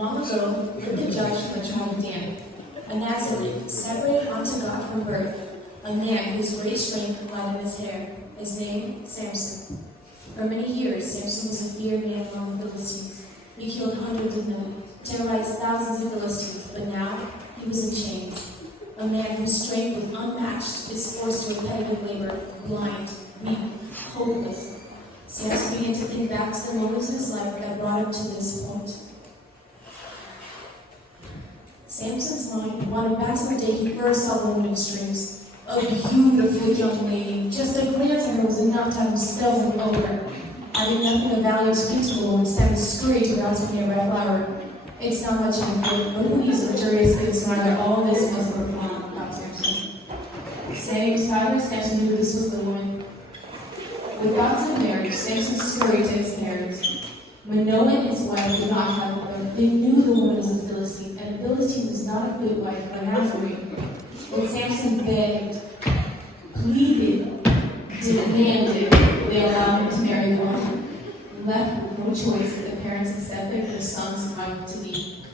Long ago lived a judge from the tribe of Dan, a Nazarene, separated unto God from birth, a man whose great strength lied in his hair, his name Samson. For many years Samson was a feared man among the Philistines. He killed hundreds of men, terrorized thousands of Philistines, but now he was in chains. A man whose strength was unmatched is forced to repetitive labor, blind, weak, hopeless. Samson began to think back to the moments of his life that brought him to this point. Samson's mind wandered back to the day he first saw the woman in his dreams. A beautiful young lady. Just a glance at her was enough to have him spellbound over her. Having nothing of value to speak to the woman, Sam scurried to her house with a red flower. It's not much of a good, but who needs luxurious things neither all this was profound about Samson. Standing beside her, Samson knew this was the woman. With thoughts of marriage, Samson scurried to his parents. When Noah and his wife did not have a brother, they knew the woman was a Philistine, and a Philistine was not a good wife for a Nazarene. But Samson begged, pleaded, demanded they allow him to marry the woman. Left with no choice, the parents accepted their son's wife to be.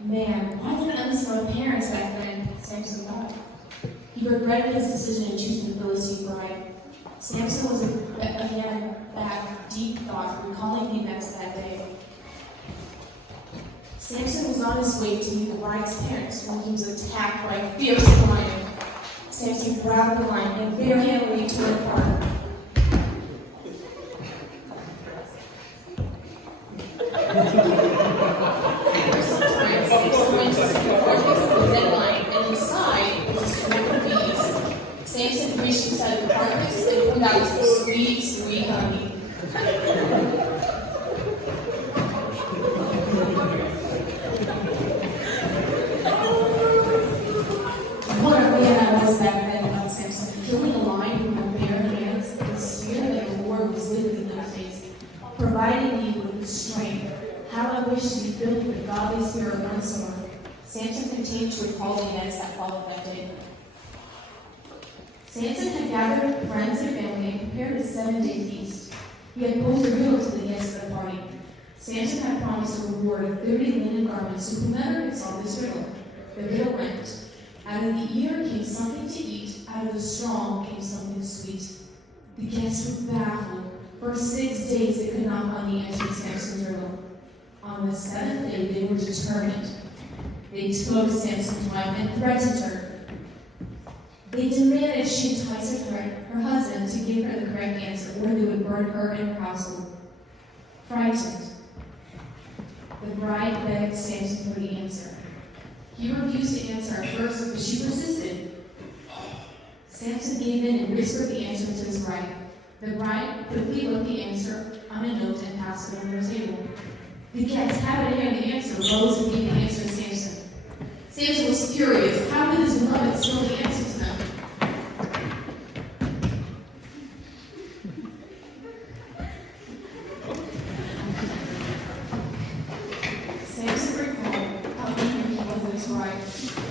Man, why didn't I listen to my parents back then? Samson thought. He regretted his decision in choosing the Philistine bride. Samson was again back, deep thought, recalling the events of that day. Samson was on his way to meet the bride's parents when he was attacked by a fierce lion. Samson grabbed the lion and very handily tore it apart. After some time, Samson went to see the carcass of the dead lion, and inside was a swarm of bees. Samson reached inside the carcass and pulled out some sweet, sweet honey. What a man I was back then, thought Samson. Killing a lion with my bare hands, the spirit of the Lord was with me in those days, providing me with strength. How I wish to be filled with the godly spirit once more. Samson continued to recall the events that followed that day. Samson had gathered friends and family and prepared a 7-day feast. He had posed a riddle to the guests at the party. Samson had promised a reward of 30 linen garments to whomever could solve this riddle. The riddle went, out of the ear came something to eat, out of the strong came something sweet. The guests were baffled. For 6 days they could not find the answer to Samson's riddle. On the 7th day they were determined. They took Samson's wife and threatened her. They demanded she entice her husband to give her the correct answer, or they would burn her and her household. Frightened, the bride begged Samson for the answer. He refused to answer at first, but she persisted. Samson gave in and whispered the answer to his bride. The bride quickly wrote the answer on a note and passed it over the table. The guests, having to hear the answer, rose and gave the answer to Samson. Samson was furious. How could his beloved steal the answer to them? Samson recalled how angry he was at his bride.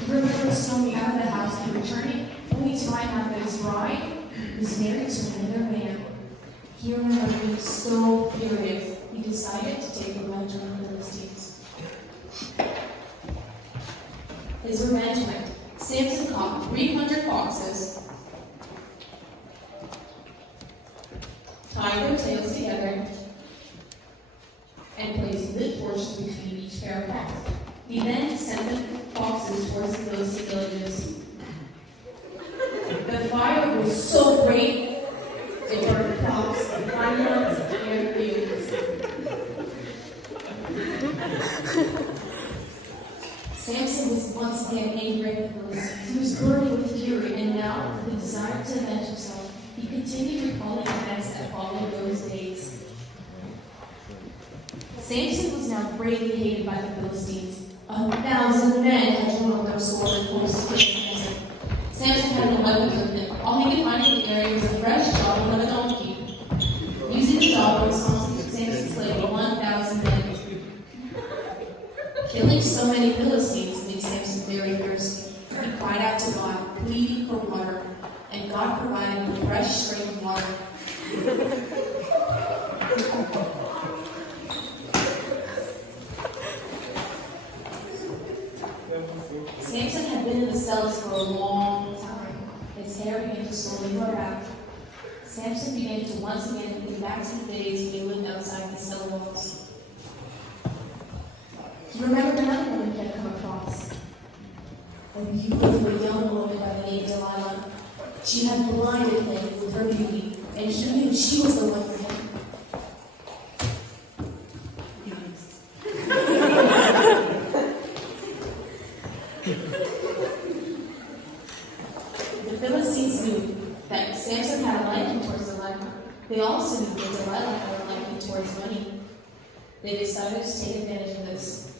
He remembered storming out of the house and returning, only to find out that his bride was married to another man. He remembered being so furious, he decided to take revenge on the Philistines. His revenge went. Samson caught 300 foxes, tied their tails together, and placed lit torches between each pair of foxes. He then sent the foxes towards the Philistine villages. The fire was so great, it burned crops, vineyards, and fields. Samson was once again angry at the Philistines. He was burning with fury, and now, with the desire to avenge himself, he continued recalling events that followed those days. Samson was now greatly hated by the Philistines. 1,000 men had drawn their swords and forced to kill Samson. Samson had no weapons with him. All he could find in the area was a fresh jawbone of a donkey. Using the jawbone, Samson slayed 1,000 men. Killing so many Philistines made Samson very thirsty. He cried out to God, pleading for water, and God provided him a fresh stream of water. began to once again think back to the days when he lived outside these cell walls. He remembered another woman he had come across, a beautiful young woman by the name of Delilah. She had blinded him with her beauty, and he knew she was the one for him. The Philistines knew that Samson had a liking towards Delilah. They also knew that Delilah had a liking towards money. They decided to take advantage of this.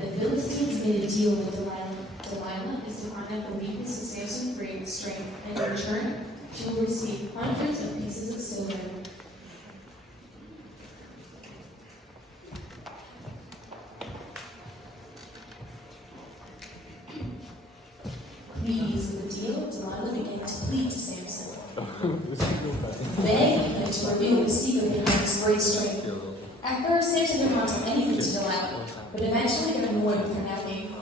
The Philistines made a deal with Delilah. Delilah is to find out the weakness of Samson's great strength, and in return, she will receive hundreds of pieces of silver. Pleased with the deal, Delilah began to plead to Samson, begging him to reveal the secret behind his great strength. At first, Samson didn't want to tell anything to Delilah, but eventually got annoyed with her nagging.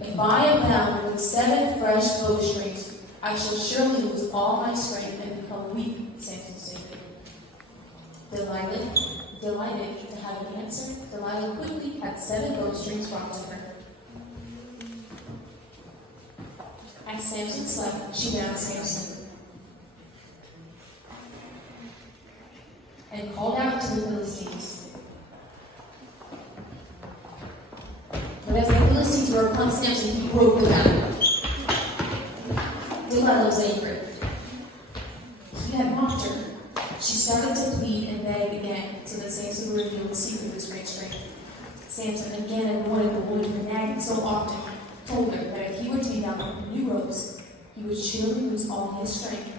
If I am bound with 7 fresh bowstrings, I shall surely lose all my strength and become weak, Samson stated. Delighted to have an answer, Delilah quickly had 7 bowstrings brought to her. As Samson slept, she bound Samson and called out to the Philistines. But as the Philistines were upon Samson, he broke the bound. Delilah was angry. He had mocked her. She started to plead and beg again, so that Samson would reveal the secret of his great strength. Samson, again annoyed the woman for nagging so often, told her that if he were to be bound with new ropes, he would surely lose all his strength.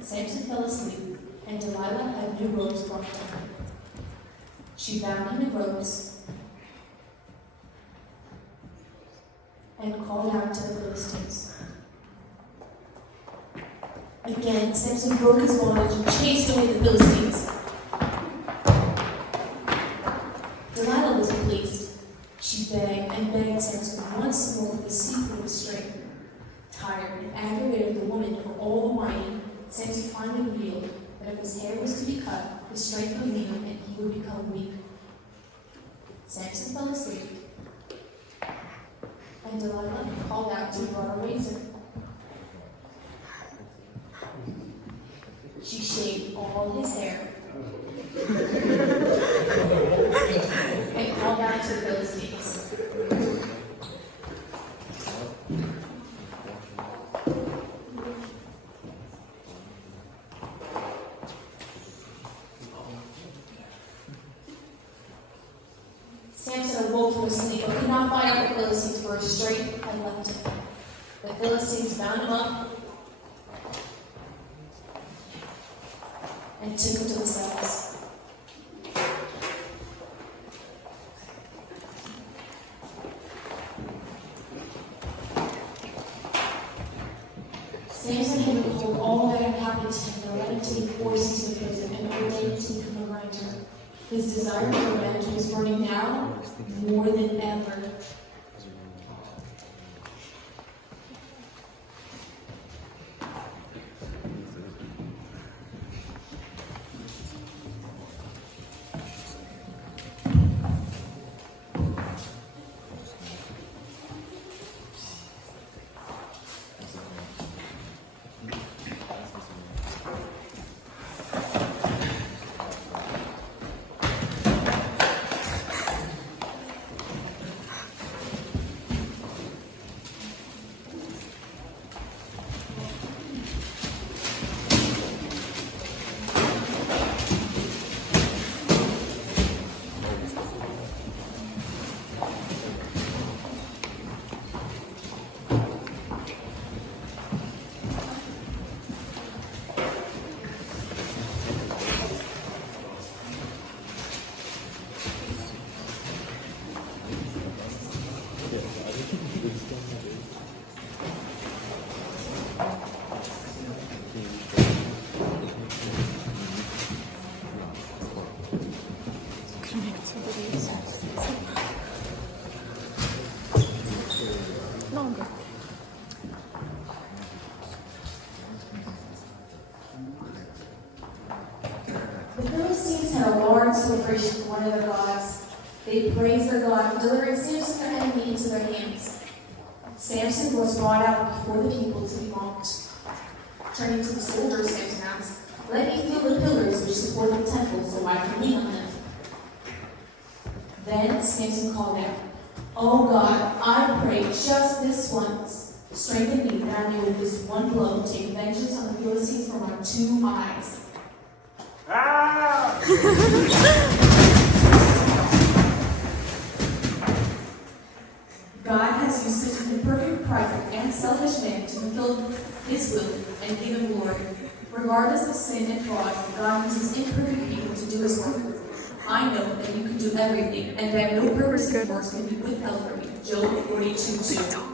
Samson fell asleep, and Delilah had new ropes brought to her. She bound him in ropes and called out to the Philistines. Again, Samson broke his bondage and chased away the Philistines. Delilah was pleased. She begged and begged Samson once more with the secret of his strength. Tired and aggravated the woman for all the whining, Samson finally revealed that if his hair was to be cut, his strength would leave him and he would become weak. Samson fell asleep, and Delilah called out to draw a razor. She shaved all his hair and called out to the Philistines. Samson awoke from his sleep but could not find out the Philistines, for his strength had left him. The Philistines bound him up and took him to themselves. Samson had recalled all that had happened to him and led him to be forced into the prison and ordained to become a writer. His desire for revenge was burning now more than ever. The Philistines had a large celebration for one of their gods. They praised their God and delivered Samson, their enemy, into their hands. Samson was brought out before the people to be mocked. Turning to the soldiers, Samson asked, "Let me feel the pillars which support the temple so I can lean on them." Then Samson called out, "Oh God, I pray just this once. Strengthen me that I may with this one blow take vengeance on the Philistines from our 2 eyes." God has used such an imperfect, prideful, and selfish man to fulfill his will and give him glory. Regardless of sin and fraud, God uses imperfect people to do his work. I know that you can do everything, and that no purpose of yours can be withheld from you. Job 42:2.